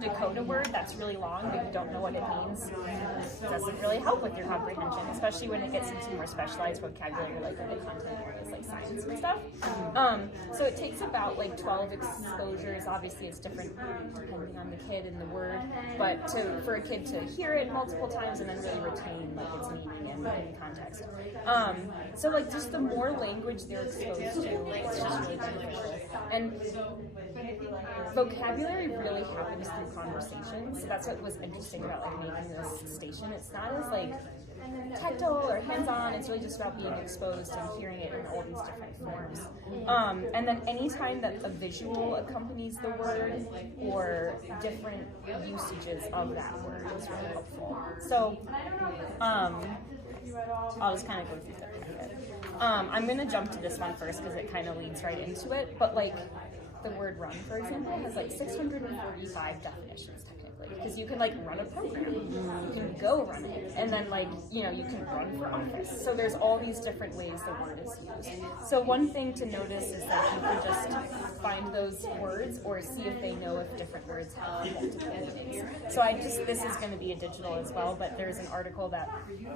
decode a word that's really long but you don't know what it means, it doesn't really help with your comprehension, especially when it gets into more specialized vocabulary like in the content areas like science and stuff. So it takes about like 12 exposures. Obviously it's different depending on the kid and the word, but for a kid to hear it multiple times and then really retain like its meaning and context. So like just the more language they're exposed to, it's just really beneficial. And vocabulary really happens through conversations. So that's what was interesting about like making this station. It's not as like tactile or hands-on. It's really just about being exposed and hearing it in all these different forms. And then anytime that a visual accompanies the word or different usages of that word is really helpful. So I'll just kind of go through that. I'm going to jump to this one first because it kind of leads right into it. But like the word run, for example, has like 645 definitions technically, because you can like run a program, you can go run it, and then like, you know, you can run for office. So there's all these different ways the word is used. So one thing to notice is that you can just find those words or see if they know if different words have multiple meanings. So this is going to be a digital as well, but there's an article that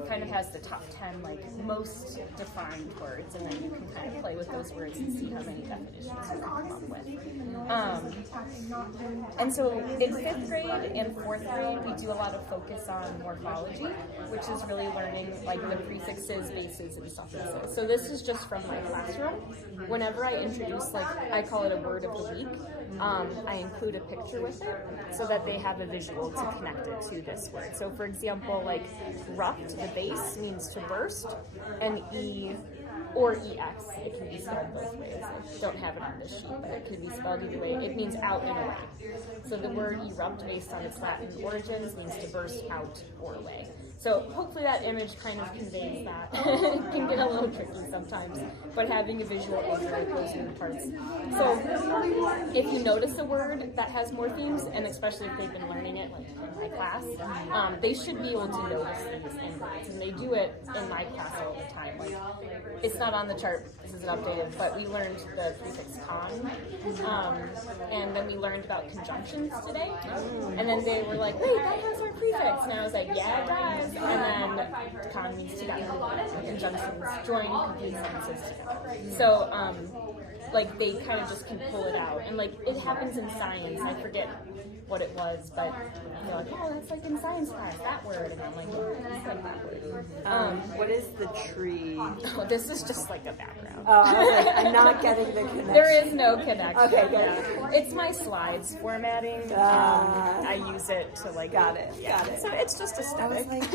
kind of has the top 10 like most defined words, and then you can kind of play with those words and see how many definitions you can come up with. And so in 5th grade and 4th grade, we do a lot of focus on morphology, which is really learning like the prefixes, bases, and suffixes. So this is just from my classroom. Whenever I introduce, like, I call it a word of the week, I include a picture with it so that they have a visual to connect it to this word. So for example, like rupt, the base means to burst, and E or EX, it can be spelled both ways. I don't have it on this sheet, but it can be spelled either way. It means out and away. So the word erupt, based on its Latin origins, means to burst out or away. So hopefully that image kind of conveys that. It can get a little tricky sometimes, but having a visual overlay those new parts. So if you notice a word that has morphemes, and especially if they've been learning it like in my class, they should be able to notice these in words, and they do it in my class all the time. Like, it's not on the chart, this isn't updated, but we learned the prefix con, and then we learned about conjunctions today, and then they were like, wait, that has our prefix, and I was like, yeah, it does. And then con means together, conjunctions join complete sentences together. So like they kind of just can pull it out, and like it happens in science. I forget what it was, but you're like, oh, that's like in science class, that word, and I'm like, oh, it's like that word. What is the tree? Oh, this is just like a background. Oh, I was like, I'm not getting the connection. There is no connection. Okay, good. Yeah. It's my slides formatting. I use it to like. Got it. Yeah. Got it. So it's just aesthetic. I was like,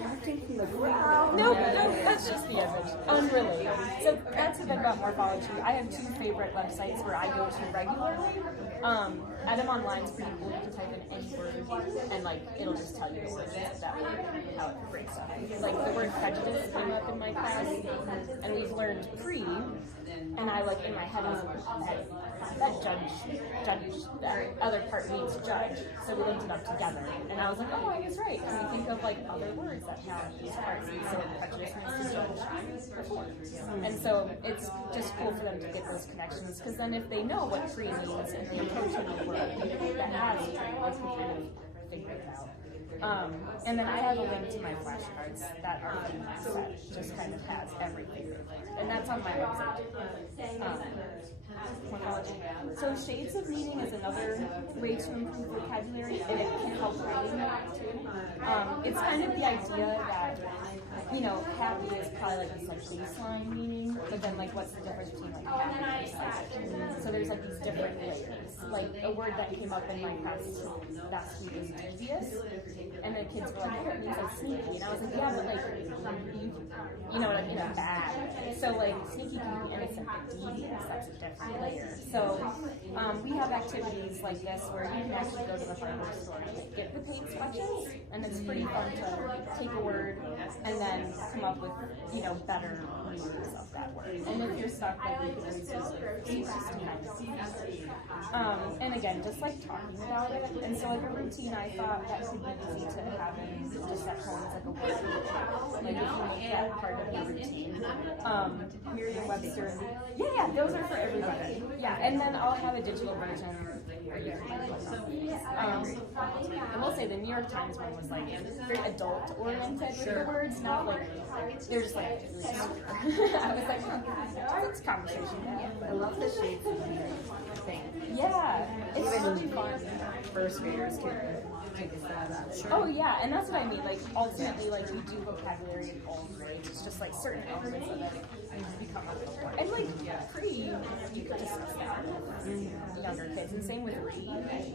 erecting from the ground. No, that's just the image. Unrelated. So that's a bit about morphology. I have 2 favorite websites where I go to regularly. Adam Online is pretty cool. You can type in any word, and like it'll just tell you the words that word, how it breaks up. Like the word prejudice came up in my class, and we've learned pre, and I like in my head I was like, that judge, that other part means judge. So we looked it up together, and I was like, oh, I was right. And we think of like other words that have these parts, and so prejudice means to judge before. And so it's just cool for them to get those connections, because then if they know what pre means and they approach a word that has pre, they can kind of figure it out. And then I have a link to my flashcards that are that just kind of has everything, and that's on my website. Morphology. So shades of meaning is another way to improve vocabulary, and it can help writing too. It's kind of the idea that, you know, happy is probably like this like baseline meaning, but then like what's the difference between like happy and sad? So there's like these different layers. Like a word that came up in my class last week was devious, and the kids were like, oh, it means like sneaky, and I was like, yeah, but like you know what I mean, bad. So like sneaky can be innocent, but devious, that's a different layer. So we have activities like this where you can actually go to the hardware store and get the paint swatches, and it's pretty fun to take a word and then come up with, you know, better meanings of that word. And if you're stuck, like you can always use it to kind of see. And again, just like talking about it. And so like a routine, I thought that could be easy to have just at home as like a word routine. Like if you make that part of your routine. Merriam-Webster. Yeah, those are for everybody. Yeah, and then I'll have a digital version I will say the New York Times one was like very adult oriented with the words, not like they were just like really I was like, it's conversation. I love the shades of thing. Yeah, it's really fun. First graders can take that out. Oh yeah, and that's what I mean. Like ultimately, like we do vocabulary in all grades. It's just like certain elements of it become a little more. And like pre, you could discuss that with younger kids, and same with read. Like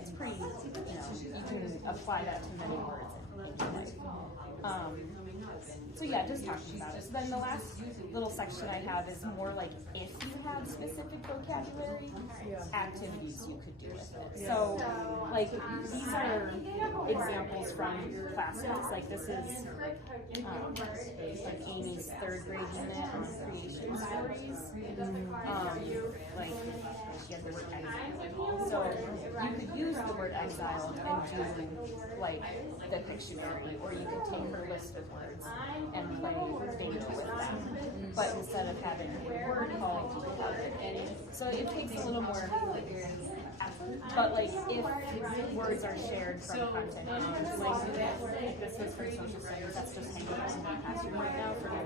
it's pretty, you can apply that to many words. So yeah, just talking about it. So then the last little section I have is more like if you have specific vocabulary, activities you could do with it. So like these are examples from classes. Like this is like Amy's 3rd grade unit on creation stories. Like she had the word exile. So you could use the word exile and do like the Pictionary, or you could take her list of words and play data with them. But instead of having a word called, you could have it. So it takes a little more effort. But like if words are shared from content, like this is for social studies, that's just hanging out in the classroom right now for the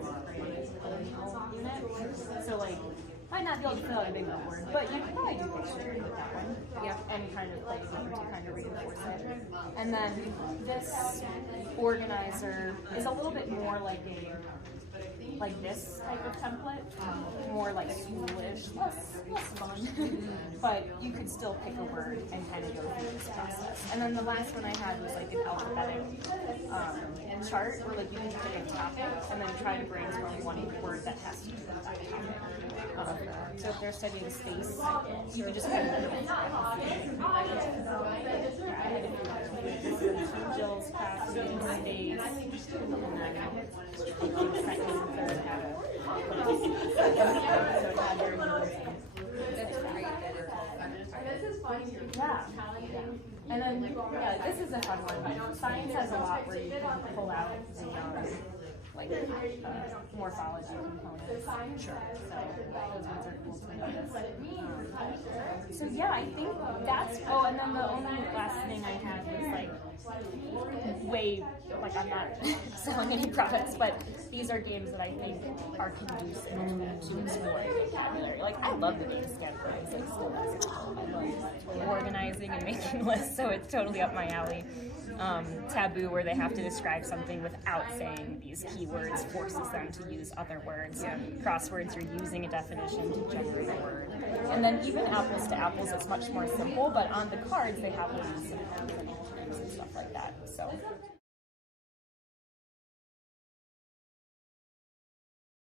colonial unit. So like might not be able to fill out a big word, but you could probably do Pictionary with that one. Yeah, and kind of play with it to kind of reinforce it. And then this organizer is a little bit more like this type of template, more like schoolish, less fun. But you could still pick a word and kind of go through this process. And then the last one I had was like an alphabetic chart where like you can pick a topic and then try to brainstorm one word that has to do with that topic. So if they're studying space, you could just kind of Jill's class in space, and then second and third have yeah. And then, yeah, this is a fun one. Science has a lot where you can pull out the morphology components. Sure. So those ones are cool to notice. So yeah, I think that's, oh, and then the only last thing I had was like way, like I'm not selling any products, but these are games that I think are conducive to exploring vocabulary. Like I love the game Sketchbook. It's like so magical. I love organizing and making lists, so it's totally up my alley. Taboo, where they have to describe something without saying these keywords, forces them to use other words. Crosswords, you're using a definition to generate a word. And then even apples to apples, it's much more simple, but on the cards they have those and stuff like that. So